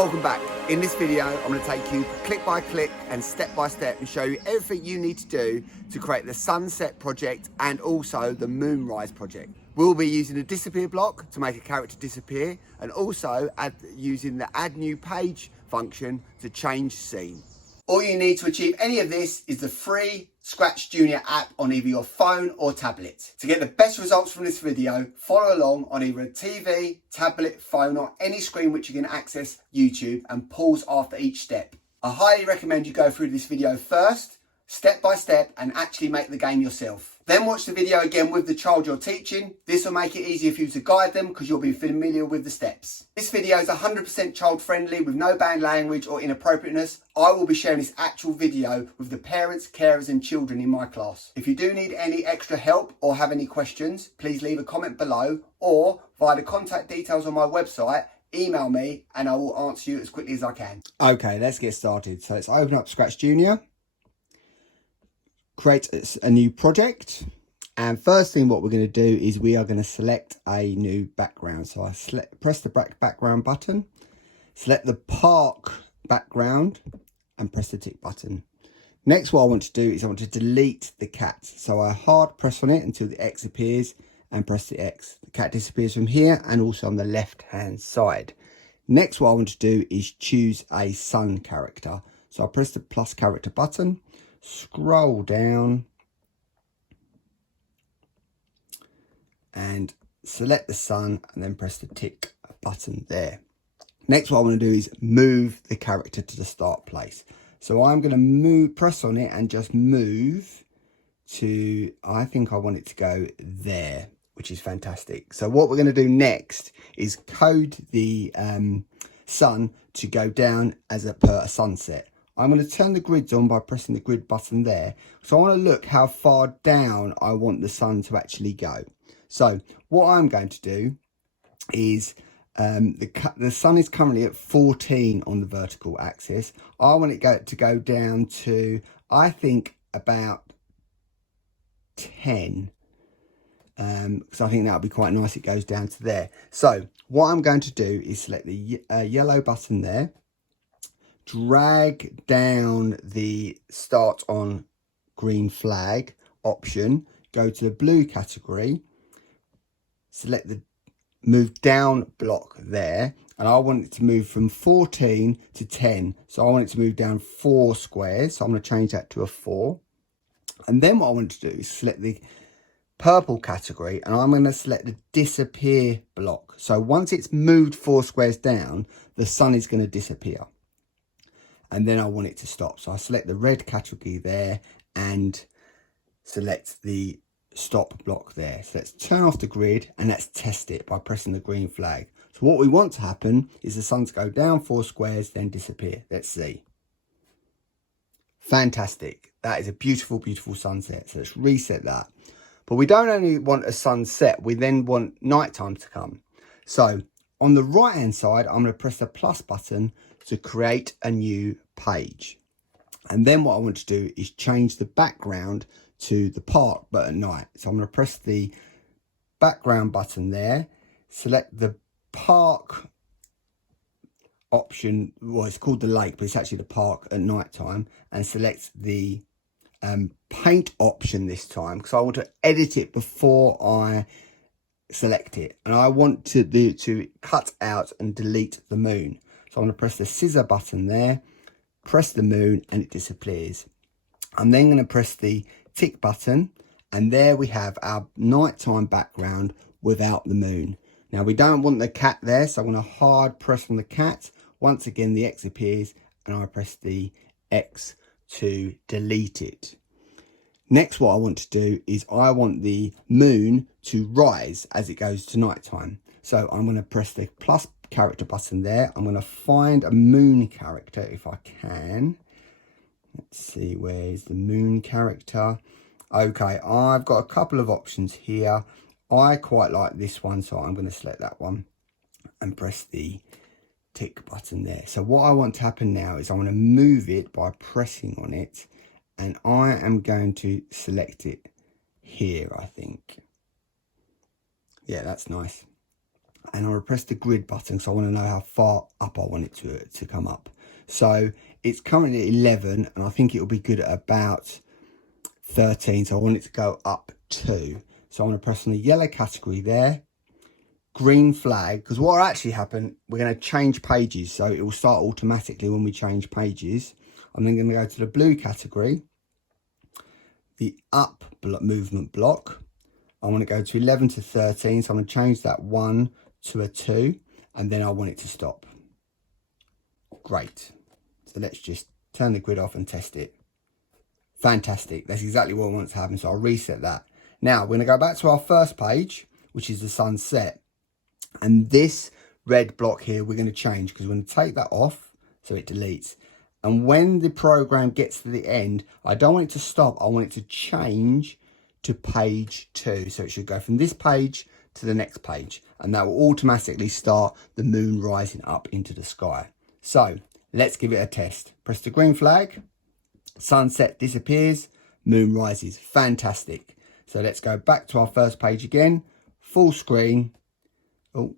welcome back. In this video, I'm going to take you click by click and step by step and show you everything you need to do to create the Sunset project and also the Moonrise project. We'll be using the disappear block to make a character disappear, and also using the add new page function to change scene. All you need to achieve any of this is the free ScratchJr app on either your phone or tablet. To get the best results from this video, follow along on either a TV, tablet, phone or any screen which you can access YouTube, and pause after each step. I highly recommend you go through this video first, step by step, and actually make the game yourself. Then watch the video again with the child you're teaching. This will make it easier for you to guide them because you'll be familiar with the steps. This video is 100% child friendly with no banned language or inappropriateness. I will be sharing this actual video with the parents, carers and children in my class. If you do need any extra help or have any questions, please leave a comment below, or via the contact details on my website, email me and I will answer you as quickly as I can. Okay, let's get started. So let's open up ScratchJr. Create a new project, and first thing what we're going to do is we are going to select a new background. So I press the background button, select the park background and press the tick button. Next, what I want to do is I want to delete the cat, so I hard press on it until the X appears and press the X. The cat disappears from here and also on the left hand side. Next, what I want to do is choose a sun character, so I press the plus character button, scroll down and select the sun and then press the tick button there. Next, what I want to do is move the character to the start place. So I'm going to press on it and just move to, I think I want it to go there, which is fantastic. So what we're going to do next is code the sun to go down as per a sunset. I'm going to turn the grids on by pressing the grid button there. So I want to look how far down I want the sun to actually go. So what I'm going to do is, the sun is currently at 14 on the vertical axis. I want it to go down to, I think, about 10. Because I think that would be quite nice. It goes down to there. So what I'm going to do is select the yellow button there. Drag down the start on green flag option, go to the blue category, select the move down block there, and I want it to move from 14 to 10. So I want it to move down 4 squares. So I'm going to change that to a 4. And then what I want to do is select the purple category and I'm going to select the disappear block. So once it's moved 4 squares down, the sun is going to disappear. And then I want it to stop. So I select the red category there and select the stop block there. So let's turn off the grid and let's test it by pressing the green flag. So what we want to happen is the sun to go down 4 squares, then disappear. Let's see. Fantastic. That is a beautiful, beautiful sunset. So let's reset that. But we don't only want a sunset, we then want nighttime to come. So on the right hand side, I'm going to press the plus button to create a new page. And then what I want to do is change the background to the park but at night. So I'm going to press the background button there, select the park option, well it's called the lake but it's actually the park at night time, and select the paint option this time because I want to edit it before I select it, and I want to cut out and delete the moon. So I'm going to press the scissor button there, press the moon and it disappears. I'm then going to press the tick button and there we have our nighttime background without the moon. Now we don't want the cat there, so I'm going to hard press on the cat. Once again the X appears and I press the X to delete it. Next, what I want to do is I want the moon to rise as it goes to nighttime. So I'm going to press the plus character button there. I'm going to find a moon character if I can. Let's see, where's the moon character? Okay, I've got a couple of options here. I quite like this one, so I'm going to select that one and press the tick button there. So what I want to happen now is I want to move it by pressing on it, and I am going to select it here, I think. Yeah, that's nice. and I press the grid button because I want to know how far up I want it to come up. So it's currently at 11, and I think it will be good at about 13, so I want it to go up 2. So I'm going to press on the yellow category there, green flag, because what will actually happen, we're going to change pages, so it will start automatically when we change pages. I'm then going to go to the blue category, the up movement block. I want to go to 11 to 13, so I'm going to change that 1 to a 2, and then I want it to stop. Great. So let's just turn the grid off and test it. Fantastic. That's exactly what I want to happen, so I'll reset that. Now, we're going to go back to our first page, which is the sunset. And this red block here, we're going to change because we're going to take that off so it deletes. And when the program gets to the end, I don't want it to stop. I want it to change to page 2. So it should go from this page to the next page. And that will automatically start the moon rising up into the sky. So let's give it a test. Press the green flag. Sunset disappears. Moon rises. Fantastic. So let's go back to our first page again. Full screen. Oh,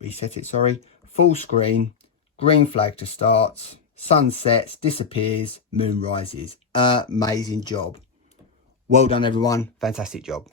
reset it, sorry. Full screen. Green flag to start. Sun sets, disappears, moon rises. Amazing job. Well done, everyone. Fantastic job.